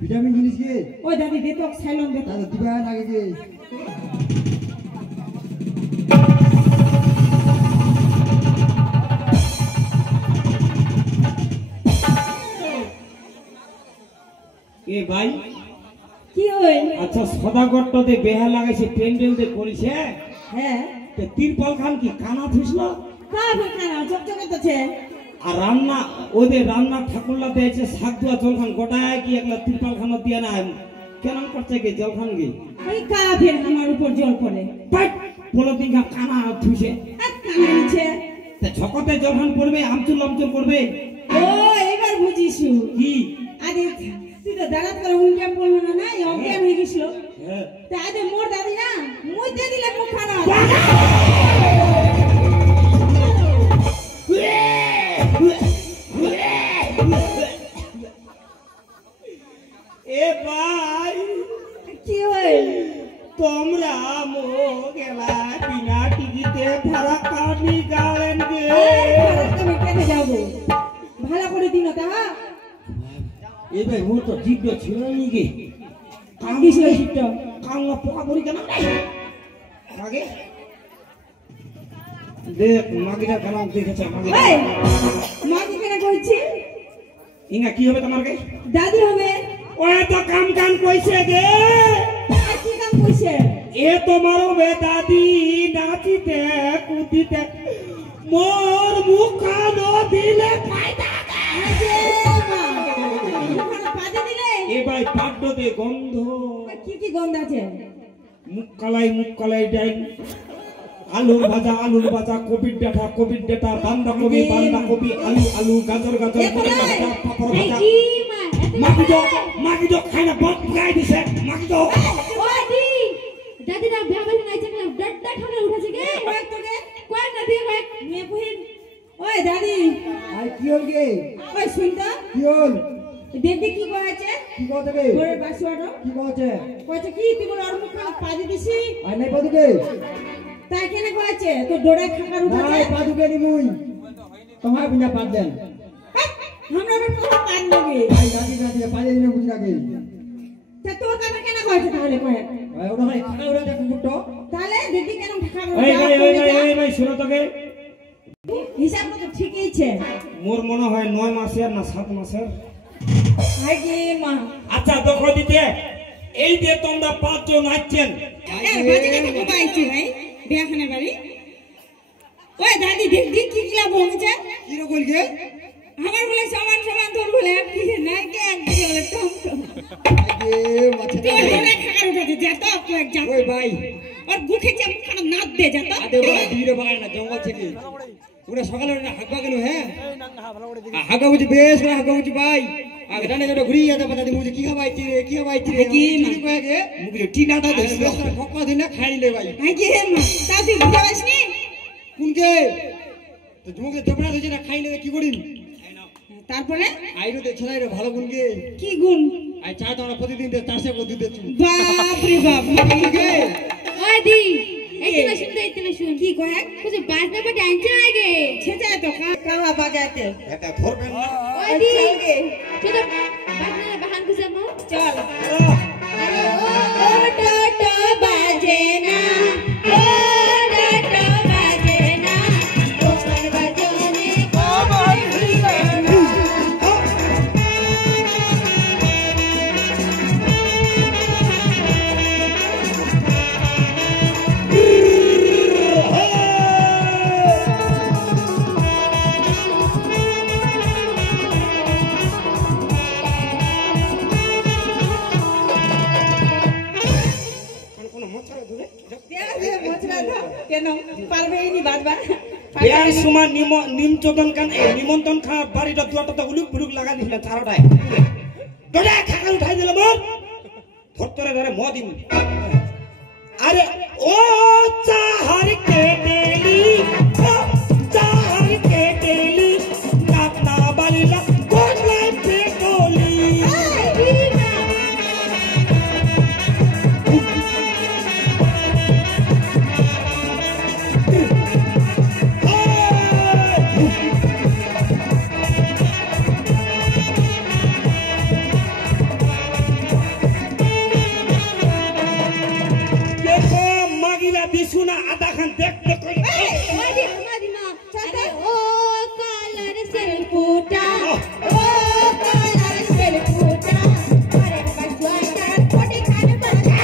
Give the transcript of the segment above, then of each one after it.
Vitamin জিনিস কি ওই দাদি দে তো সাইলন দে দাদা দিবা আগে কি এ ভাই কি হই আচ্ছা সদাগরটাতে বেহা লাগাইছে প্যান্ডেল দে করিছে হ্যাঁ তে তিরপল খান কি কানা থুসলো কা বেখানা চকচকে তোছে আর রান্না ওদের রান্না ঠাকুরলা দিয়েছে শাক দুয়া জলখান গোটায় কি একলা তিরপল খানা দিয়া না কেন করছে কি জলখান কি ওই কা ফের আমার উপর জল পড়ে পাট বলো দিঘা কানা থুসে কানা নিচে তে ঝকতে জলখান পড়বে আমচুল আমচুল করবে ও এবার বুঝিসু কি আরে তুই তো দাঁড়াত করে উল্টা পড়লো না না অজ্ঞান হয়ে গেছিল হ্যাঁ তা আজ মোর দাদি না মুই দে দিলে মুখ খারাপ এ ভাই কি হই তোমরা মো গেলা বিনা টিকিটে ভাড়া কাটি গালেন গে তুমি কেটে যাবো ভালো করে দিন তা এ ভাই মোর তো জিজ্ঞ ছিল নি গে কাঙ্গিস হইছিস কাঙ্গা পোকা পড়ি কেন আগে দেখ মাগিটা কেন দেখেছে মাগিটা এই মাকে কেন কইছি ইঙ্গা কি হবে তোমার গে দাদি হবে ওই তো কাম কাম কইছে গে আর কি কাম কইছে এ তোমারও বে দাদি নাচিতে কুদিতে মোর মুখা নো দিলে ফায়দা আরে মা মুখখানা পাদে দিলে এ ভাই পাড্ডতে গন্ধ কি গন্ধ আছে মুখ কালাই ডাইন আলুর ভাজা কোবিড ডাটা বাঁধাকপি আলু গাজর পাপড় ভাজা মাগি দো খাই না বট গাই দিছে মাগি দো ওদি দাদি না বেবে নাই চাকলা ডড্ডা ঠানে উঠেছে গে কয়েক তোকে কয় না দিয়ে কয়েক মে কহিন ওই দাদি আই কি হল গে ওই শুনতা কি হল দেখবি কি কইছে কি কথা বে ঘরে বাসুয়াটো কি কথা কইছে কি তুই বল আর মুখ পাদি দিছি আই নাই পাদু গে তাই কেন কইছে তো ডোড়া খাকার উঠাছে নাই পাদু গে নি মুই তোমার বিনা পাদ দেন আমরা তো কান লাগে আই দাদি দাদি পাদে দিনে বুঝ লাগে তা তোর কথা কেন কইছে তাহলে কয় আই ওটা খাই খাকা ওটা দেখো কুটো তাহলে দেখবি কেন খাকার এই ভাই শুনো তোকে হিসাব মতো ঠিকই আছে মোর মনে হয় 9 মাসের না 7 মাসের আই গে মা আচ্ছা দেখো দিতে এই যে তোমরা 5 জন আছেন এ বাজিটা তো কোবাইছি ভাই বিয়াখানে বাড়ি ওই দাদি দেখবি কি কিলা বলছে কি রে কইল গে আমার বলে সমান সমান তোর বলে কি না কে এক বলে কম কম আগে মাছে তোর বলে খাকার উঠাছে যা তো কয়েক যা ওই ভাই আর গুখে চাম খানা নাদ দে যা তো আদে ভাই দিরে বাগান না জঙ্গল থেকে ওরা সকালে হাগবা গেল হ্যাঁ হাগা বুঝি বেশ করে হাগা বুঝি ভাই আগে ডানে ডানে ঘুরি যাতে পাতা দি মুঝে কি খাবাইছি রে কি কয় গে মুখে টিনাটা ধরে ফকবা দিনা খাই লে ভাই আই গে মা তা তুই বুঝে আসনি কোন গে তো মুখে দেবনা ধরে না খাই লে কি করিম তারপরে আইরো দে ছড়াইরো ভালো গুণ গে কি গুণ আই চা তো প্রতিদিন দে তার সে দুধ দেছু বাপ রে বাপ কি গে ওদি এইতলা শুন কি কয় কুছে বাজনা পে ডান্স আগে ছেচা তো কাহা বাজাতে এটা ধরবেন না ওদি আগে চলো বাজনা বাহান কুছে মো চল আরে ও টো বাজে না ও টো বাজে না ওপর বাজনে ও বলি না কেন পারবেই নি বারবার বিয়ার সময় নিমন্ত্রণ খা বাড়িটা দুয়াটা উলুক বুলুক লাগা দিছিল চারটায় ডোলা খাকা উঠাই দিল মোর ধরতরে ধরে মদিন আরে ও চাহার কেটেলি ও চাহার কেটেলি নাতনা বালিলা কোলাই পেটলি আধা খান দেখতে কই ওই আমাদি মা আরে ও কালার সেল ফুটা ও কালার সেল ফুটা আরে বাজুয়াটা কোটি খান বাজা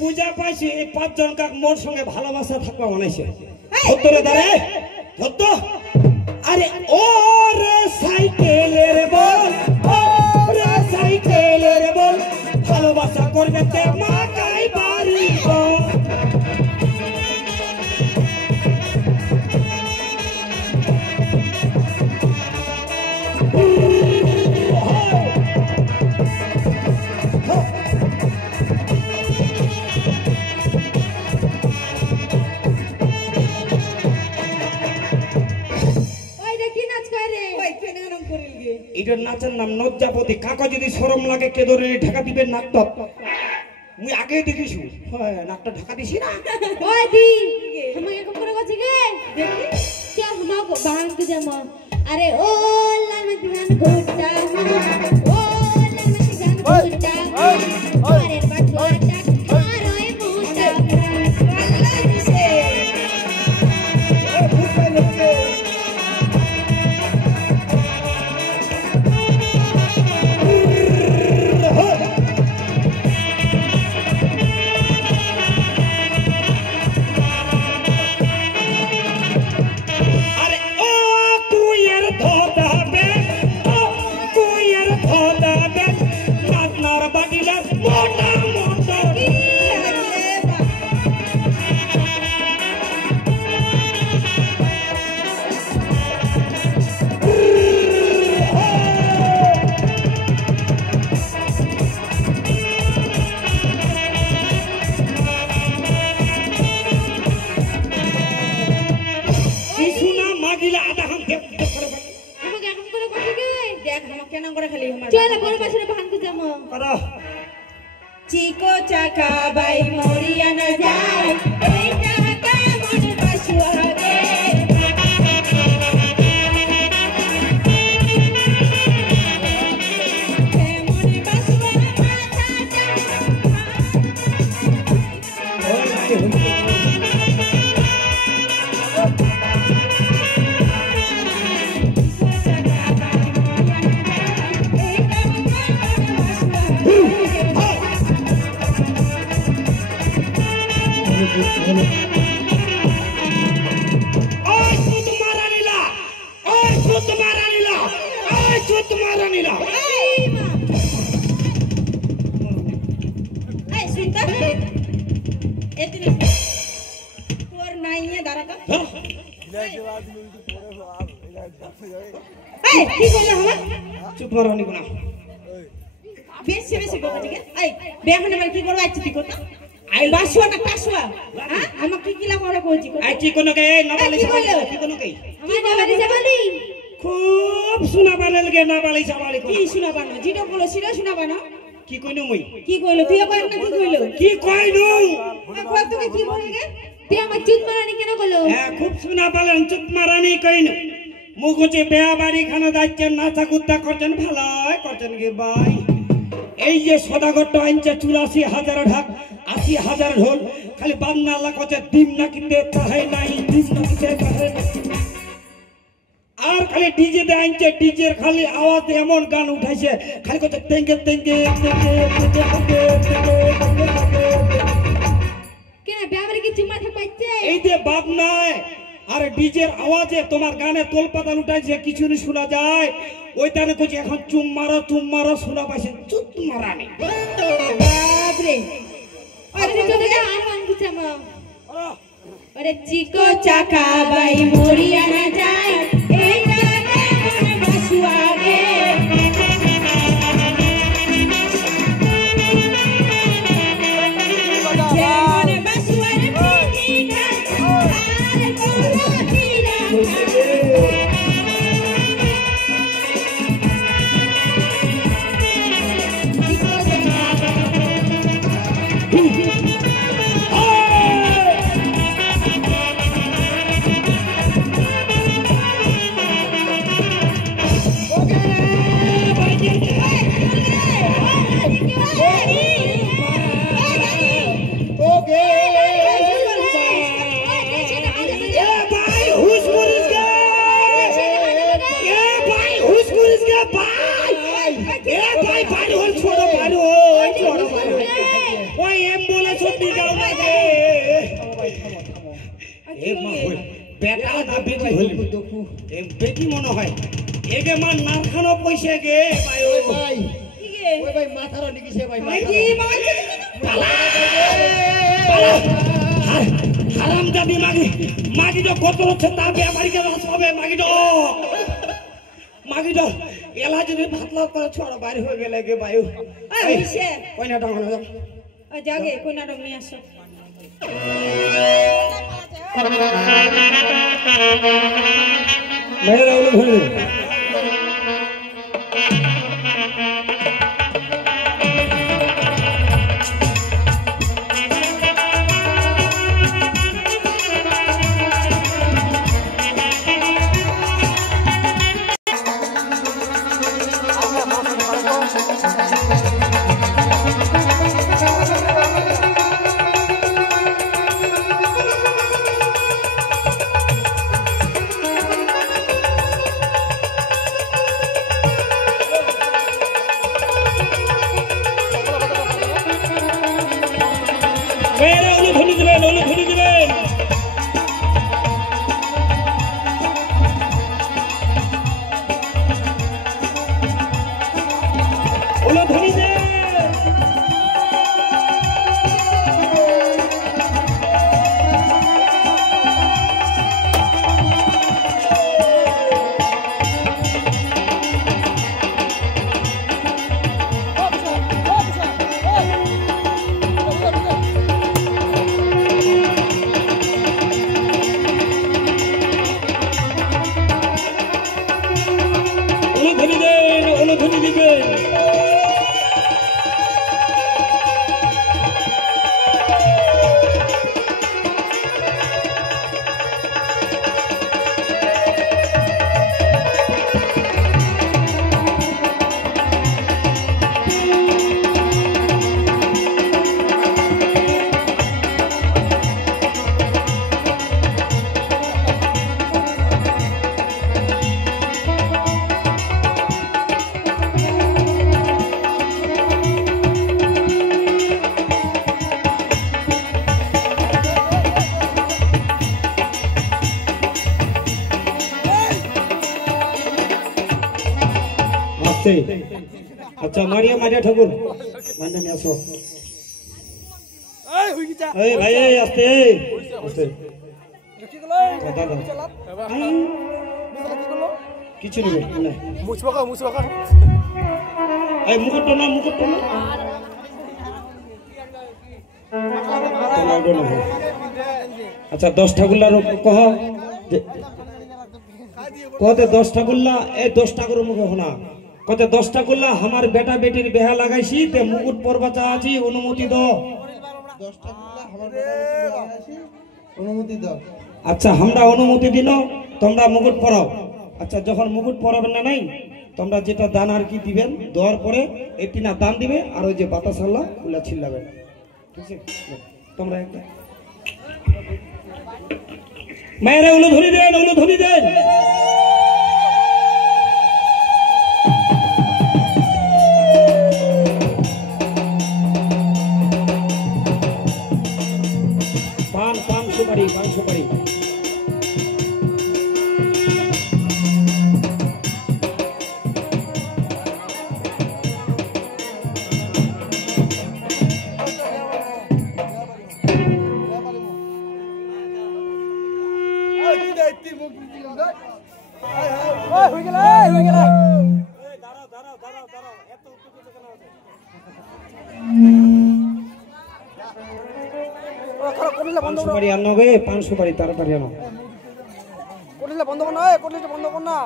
পূজা পাইছি এই পাঁচজন কাক মোর সঙ্গে ভালোবাসা থাকবা মনেছে ধরে দাঁড়ে ধরত আরে ও রে সাইকেলের বল ও রে সাইকেলের বল ভালোবাসা করবে তে মা কাই বাড়ি বল এটার নাচের নাম নজ্জাপতি কাকা যদি শরম লাগে কে ধরে ঢাকা দিবে নাকটা মুই আগে দেখিছু নাকটা ঢাকা দিছি না ওই দি আমাকে এরকম করে গছি গে দেখি কে আমাকে বাহান কে জামা আরে ও লাল ধ্যান ঘোটা ও লাল ধ্যান ঘোটা আরে বাটুয়াটা মারোই মুটা আল্লাহ দিছে चिको चका बाई मोरिया न जाए बेटा का मन बसुआ गे मन बसुआ চুপ মারানি কোনা বেশি বেশি বকা ঠিক আছে এই বেখানে মানে কি করব আইছি ঠিক না আই বাসুয়া না কাসুয়া হ্যাঁ আমাকে কি কিলা করে কইছি আই কি কোন কে নাবালি সাবালি কি কোন কে আমার নাবালি সাবালি খুব শোনাবালে লাগে নাবালি সাবালি কি শোনাবানো জিডো বলো সিরা শোনাবানো কি কইনো মই কি কইলো তুই কই না কি কইলো কি কইনো কই তুমি কি বলগে তুই আমার চুত মারানি কেন কইলো হ্যাঁ খুব শোনাবালে চুত মারানি কইনো মুখে বেয়া বাড়ি খানা যাচ্ছেন নাচা কুত্তা করছেন ভালাই করছেন গে ভাই এই যে সদাগর আনছে 84,000 ঢাক 80,000 ঢোল খালি বান্না আল্লাহ করছে ডিম না কিনতে তাহাই নাই ডিম না কিনতে তাহাই আর খালি ডিজে দে আনছে ডিজের খালি আওয়াজ এমন গান উঠাইছে খালি করছে টেঙ্গে টেঙ্গে টেঙ্গে টেঙ্গে কেন ব্যাপারে কি চুমা থাকছে এই যে বাপ নাই আর ডিজের আওয়াজে তোমার গানে তোল পাতাল উঠাইছে কিছু না শোনা যায় ওই তানে কইছে এখন চুম মারো শোনা পাইছে চুত মারানি বাপ রে আরে তো দাদা আর মান কি জামা अरे चिको चका बाई मोरिया न जाए ए जाने मन बसुआ गे मन बसुआ रे पीना अरे बोलो पीना चिको ভাই বেটি মনে হয় এগে মা নারখানো পয়সা গে ভাই ওই ভাই ওই ভাই মাথারও নিকিছে ভাই কি মাইছে হারাম জাদি মাগি তো কত হচ্ছে তার ব্যাপারীকে রস হবে মাগি তো এলা যদি ভাতলা করে ছড়া বাইরে হয়ে গেলে গে বায়ু হইছে কইনা টাকা না জাগে কোন নাটক নিয়ে আসো মেয়েরা হলো ধরে মেয়েরা হলো ধরে দিবেন হলো ধরে দেন হলো ধরে দিবেন আচ্ছা মারিয়া ঠাকুর মানে নিয়ে আসো এই ভাই আস্তে কিছু নেই এই মুকুটটা না আচ্ছা 10 ঠাকুরলার কহ কতে 10 ঠাকুরলা এই 10 ঠাকুরের মুখে হোনা কতে 10 ঠাকুরলা আমার বেটা বেটির বেহা লাগাইছি তে মুকুট পরবা চাচ্ছি অনুমতি দাও 10 ঠাকুরলা আমার বেটা লাগাইছি অনুমতি দাও আচ্ছা আমরা অনুমতি দিল তোমরা মুকুট পরাও আচ্ছা যখন মুকুট পরাবেন না নাই তোমরা যেটা দান আর কি দিবেন দেওয়ার পরে একটি না দান দিবে আর ওই যে বাতাস আল্লাহ ওগুলা ছিল্লাবেন ঠিক আছে তোমরা একটা মায়েরা ওগুলো ধরে দেন পান সুপারি সুপারি আনো গে পান সুপারি তাড়াতাড়ি আনো করলে বন্ধ কর না করলে বন্ধ কর না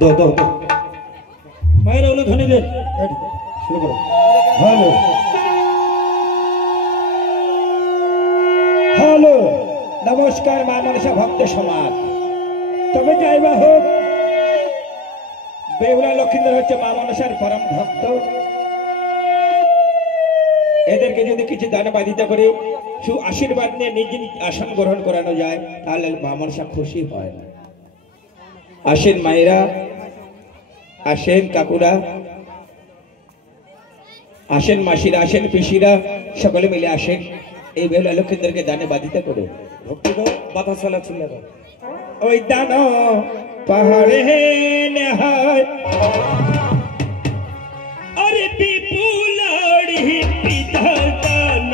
দো বাইরে হলো ধনী দেন শুরু করো হ্যালো নমস্কার মা মনসা ভক্ত সমাজ তবে যাইবা হোক বেহুলা লক্ষিন্দর হচ্ছে মা মনসার পরম ভক্ত এদেরকে যদি কিছু দান বাদিতা করে সু আশীর্বাদ নিয়ে নিজ আসন গ্রহণ করানো যায় তাহলে মা মনসা খুশি হয় আসেন মায়েরা আসেন কাকুরা আসেন মাসিরা, আসেন পিসিরা, সকলে মিলে আসেন। এই বেলা লক্ষ্মীদেরকে দানে বাধিতা করো। ভক্তি তো বাতা চলা ছিল ওই দান পাহাড়ে নেহায় আরে বিপুলাড়ি পিতা দান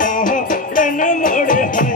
পাহাড়ে না মরে হয়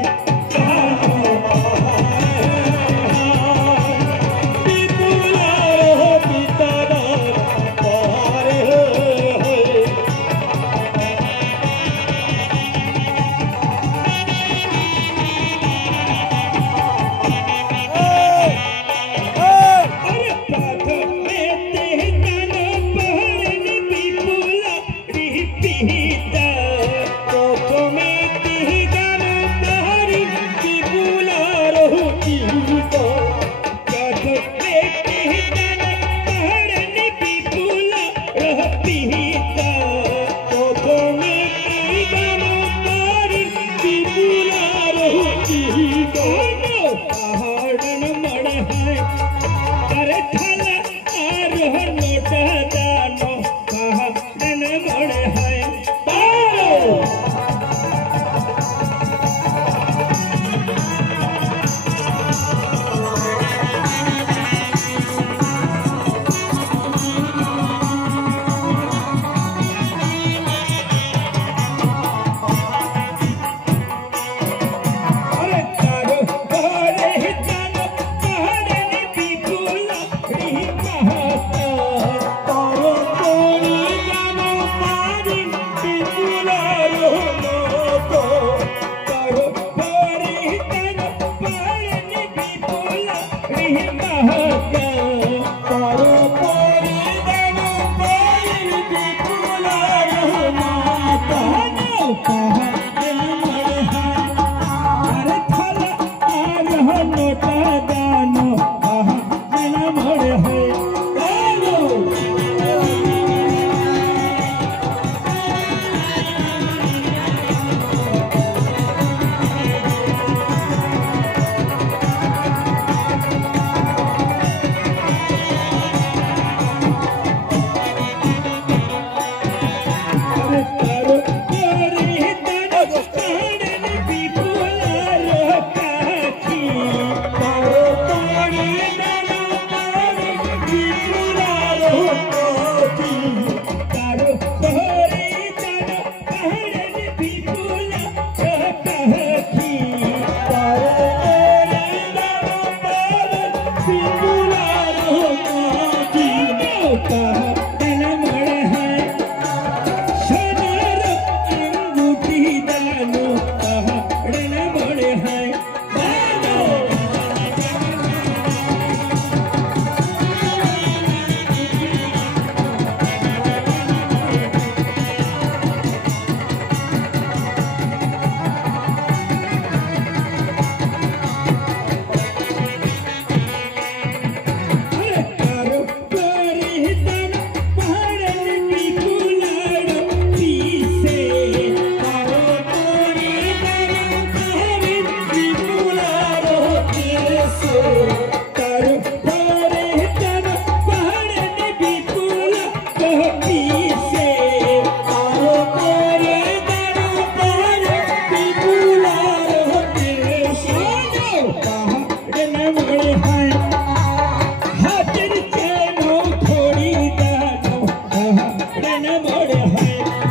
हाथेर चैनो थोड़ी दानो न मोड़े है